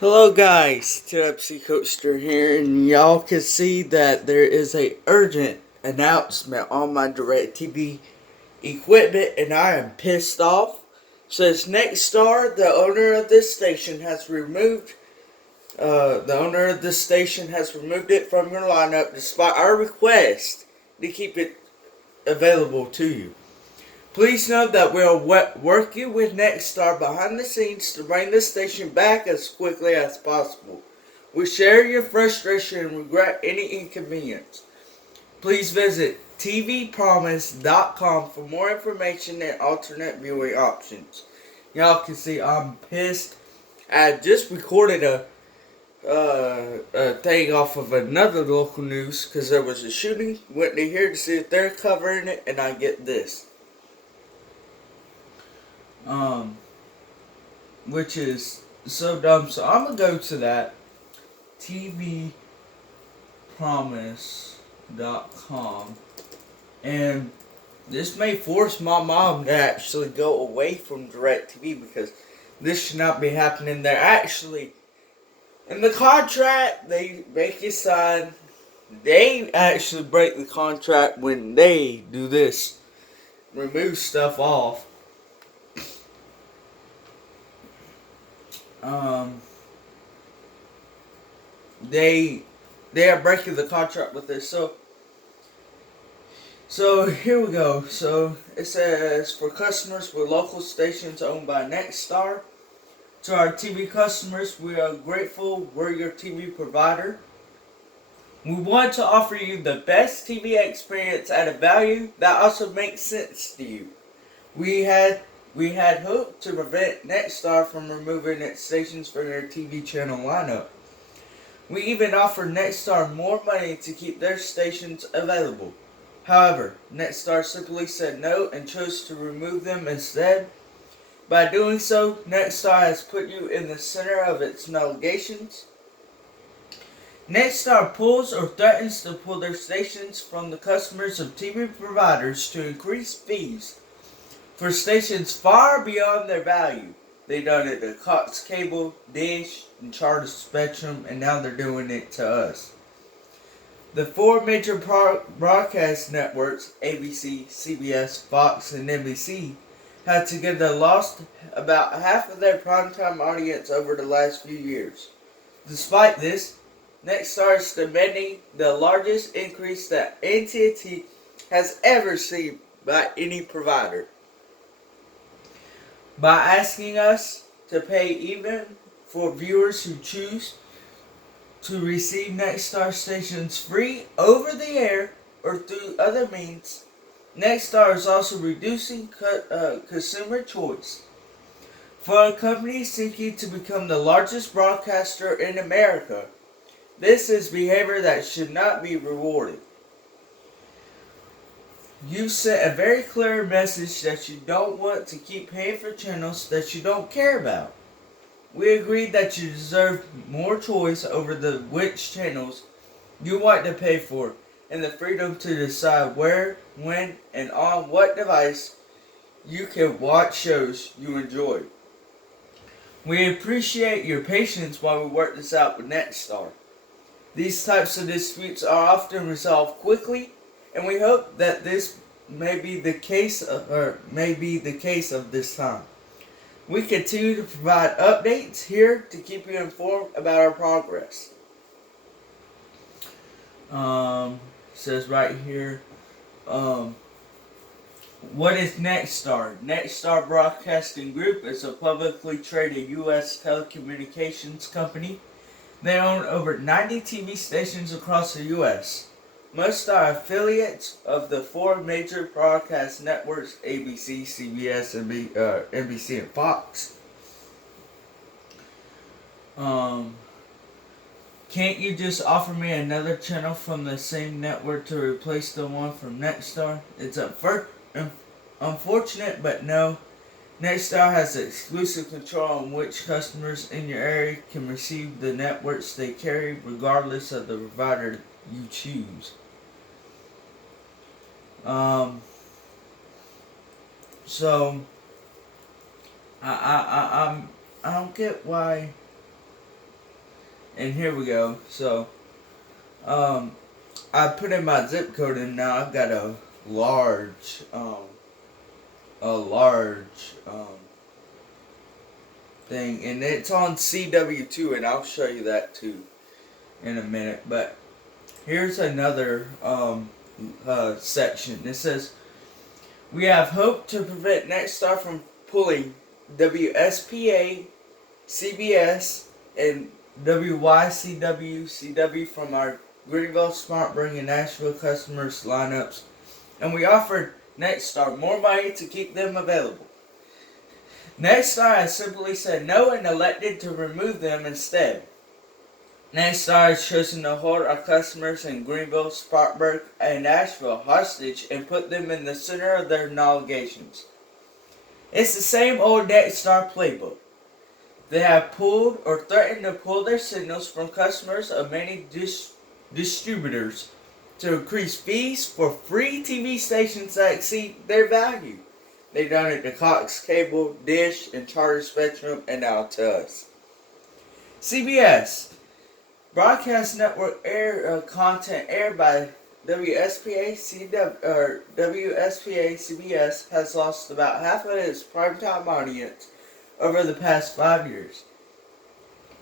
Hello guys, Tipsy Coaster here, and y'all can see that there is a urgent announcement on my DirecTV equipment, and I am pissed off. Says Nexstar, the owner of this station has removed it from your lineup despite our request to keep it available to you. Please know that we are working with Nexstar behind the scenes to bring this station back as quickly as possible. We share your frustration and regret any inconvenience. Please visit tvpromise.com for more information and alternate viewing options. Y'all can see I'm pissed. I just recorded a thing off of another local news because there was a shooting. Went to here to see if they're covering it, and I get this. Which is so dumb. So I'm gonna go to that tvpromise.com, and this may force my mom to actually go away from DirecTV because this should not be happening. They're actually in the contract they make you sign. They actually break the contract when they do this, remove stuff off. They are breaking the contract with this. So here we go. So it says for customers with local stations owned by Nexstar. To our TV customers, we are grateful we're your TV provider. We want to offer you the best TV experience at a value that also makes sense to you. We had hoped to prevent Nexstar from removing its stations from their TV channel lineup. We even offered Nexstar more money to keep their stations available. However, Nexstar simply said no and chose to remove them instead. By doing so, Nexstar has put you in the center of its allegations. Nexstar pulls or threatens to pull their stations from the customers of TV providers to increase fees for stations far beyond their value. They done it to Cox Cable, Dish, and Charter Spectrum, and now they're doing it to us. The four major broadcast networks, ABC, CBS, Fox, and NBC, have together lost about half of their primetime audience over the last few years. Despite this, Nexstar is demanding the largest increase that AT&T has ever seen by any provider, by asking us to pay even for viewers who choose to receive Nexstar stations free over the air or through other means. Nexstar is also reducing consumer choice. For a company seeking to become the largest broadcaster in America, this is behavior that should not be rewarded. You sent a very clear message that you don't want to keep paying for channels that you don't care about. We agreed that you deserve more choice over which channels you want to pay for, and the freedom to decide where, when, and on what device you can watch shows you enjoy. We appreciate your patience while we work this out with Nexstar. These types of disputes are often resolved quickly, and we hope that this may be the case of this time. We continue to provide updates here to keep you informed about our progress. Says right here, what is Nexstar? Nexstar Broadcasting Group is a publicly traded U.S. telecommunications company. They own over 90 TV stations across the U.S. Most are affiliates of the four major broadcast networks, ABC, CBS, NBC, and Fox. Can't you just offer me another channel from the same network to replace the one from Nexstar? It's unfortunate, but no. Nexstar has exclusive control on which customers in your area can receive the networks they carry, regardless of the provider you choose. So I don't get why And here we go. So, I put in my zip code and now I've got a large, thing, and it's on CW2, and I'll show you that too in a minute. But here's another section. It says, we have hoped to prevent Nexstar from pulling WSPA, CBS, and WYCW-CW from our Greenville, Spartanburg, and Nashville customers' lineups, and we offered Nexstar more money to keep them available. Nexstar has simply said no and elected to remove them instead. Nexstar has chosen to hold our customers in Greenville, Spartanburg, and Nashville hostage and put them in the center of their allegations. It's the same old Nexstar playbook. They have pulled or threatened to pull their signals from customers of many distributors to increase fees for free TV stations that exceed their value. They've done it to Cox Cable, Dish, and Charter Spectrum, and now to us. CBS. Broadcast network content aired by WSPA CBS has lost about half of its primetime audience over the past 5 years.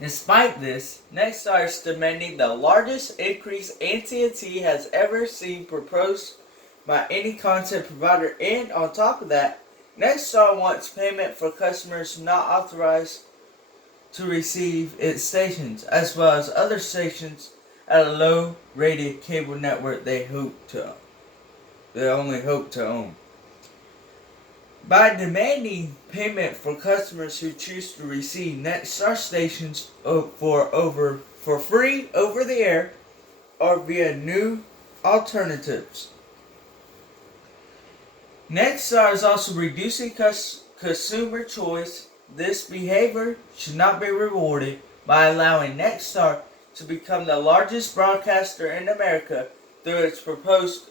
Despite this, Nexstar is demanding the largest increase AT&T has ever seen proposed by any content provider, and on top of that, Nexstar wants payment for customers not authorized to receive its stations, as well as other stations at a low-rated cable network they only hope to own. By demanding payment for customers who choose to receive Nexstar stations for free over the air or via new alternatives. Nexstar is also reducing consumer choice. This behavior should not be rewarded by allowing Nexstar to become the largest broadcaster in America through its proposed,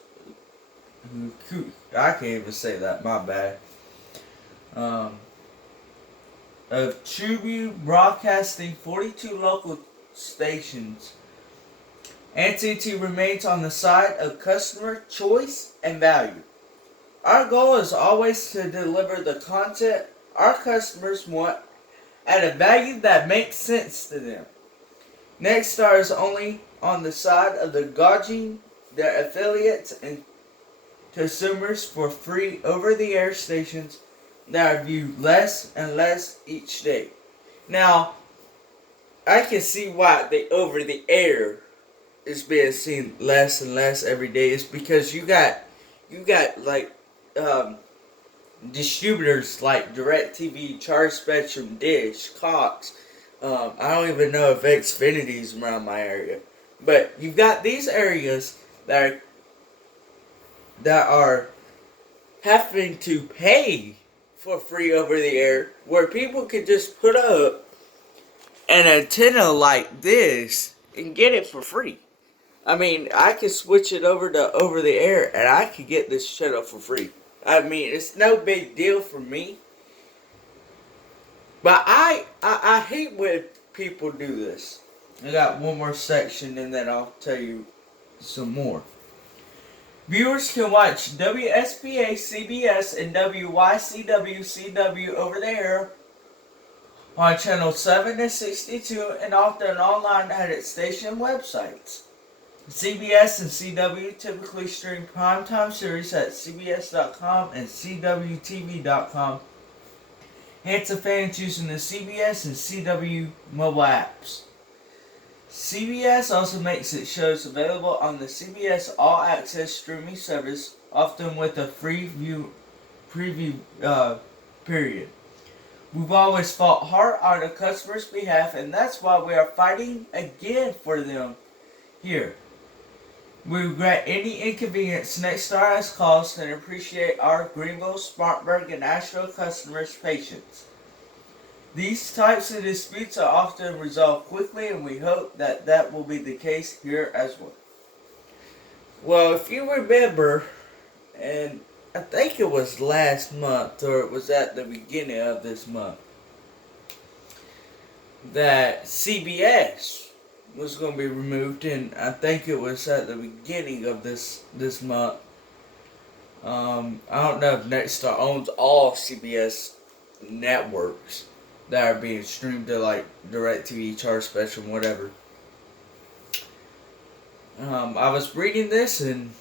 I can't even say that, my bad, of Tribune broadcasting 42 local stations. AT&T remains on the side of customer choice and value. Our goal is always to deliver the content our customers want at a value that makes sense to them. Nexstar is only on the side of the gouging their affiliates and consumers for free over-the-air stations that are viewed less and less each day. Now, I can see why the over-the-air is being seen less and less every day. It's because you got like distributors like DirecTV, Charter Spectrum, Dish, Cox. I don't even know if Xfinity's around my area, but you've got these areas that are having to pay for free over the air, where people could just put up an antenna like this and get it for free. I mean, I could switch it over to over the air and I could get this channel for free. I mean, it's no big deal for me. But I hate when people do this. I got one more section and then I'll tell you some more. Viewers can watch WSPA, CBS, and WYCW-CW over the air on channel 7 and 62 and often online at its station websites. CBS and CW typically stream primetime series at CBS.com and CWTV.com. And to fans using the CBS and CW mobile apps. CBS also makes its shows available on the CBS All Access streaming service, often with a free preview period. We've always fought hard on the customer's behalf, and that's why we are fighting again for them here. We regret any inconvenience Nexstar has caused and appreciate our Greenville, Spartanburg, and Nashville customers' patience. These types of disputes are often resolved quickly, and we hope that will be the case here as well. Well, if you remember, and I think it was last month, or it was at the beginning of this month, that CBS was going to be removed, and I think it was at the beginning of this month. I don't know if Nexstar owns all CBS networks that are being streamed to like DirecTV, Charter Spectrum, whatever. I was reading this, and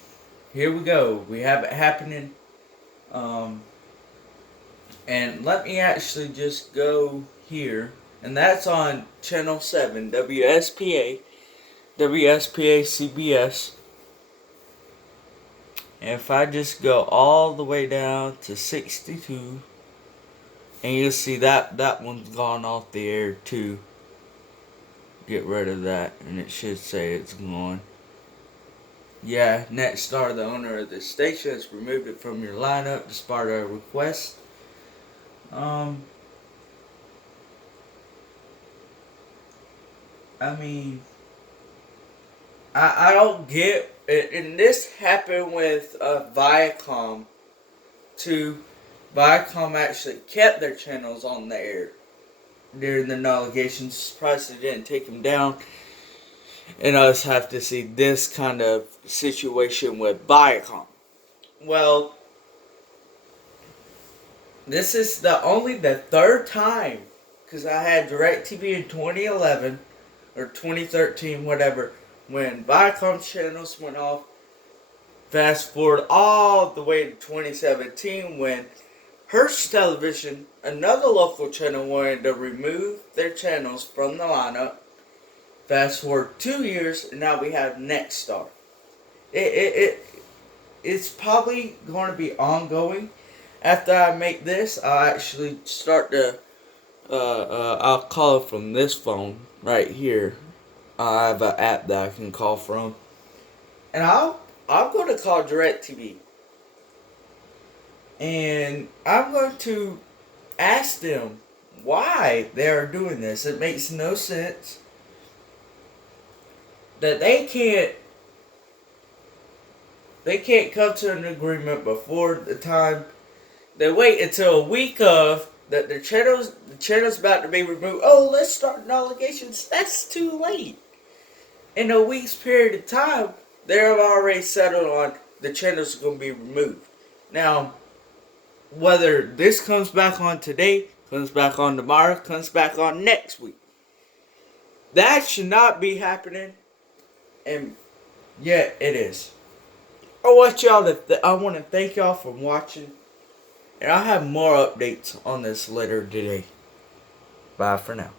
here we go. We have it happening. And let me actually just go here, and that's on Channel 7, WSPA CBS. And if I just go all the way down to 62, and you'll see that one's gone off the air too. Get rid of that, and it should say it's gone. Yeah, Nexstar, the owner of the station, has removed it from your lineup despite our request. I mean, I don't get it, and this happened with Viacom too. Viacom actually kept their channels on the air during the allegations. Surprised they didn't take them down. And I just have to see this kind of situation with Viacom. Well, this is only the third time, because I had DirecTV in 2011 or 2013, whatever, when Viacom channels went off. Fast forward all the way to 2017 when Hearst Television, another local channel, wanted to remove their channels from the lineup. Fast forward 2 years, and now we have Nexstar. It's probably going to be ongoing. After I make this, I'll actually start to, I'll call it from this phone right here. I have an app that I can call from. And I'm going to call DirecTV. And I'm going to ask them why they are doing this. It makes no sense that they can't come to an agreement before the time. They wait until a week of that the channel's about to be removed. Oh, let's start allegations. That's too late. In a week's period of time, they've already settled on the channel's going to be removed. Now, whether this comes back on today, comes back on tomorrow, comes back on next week, that should not be happening. And yet it is. I want to thank y'all for watching. And I'll have more updates on this later today. Bye for now.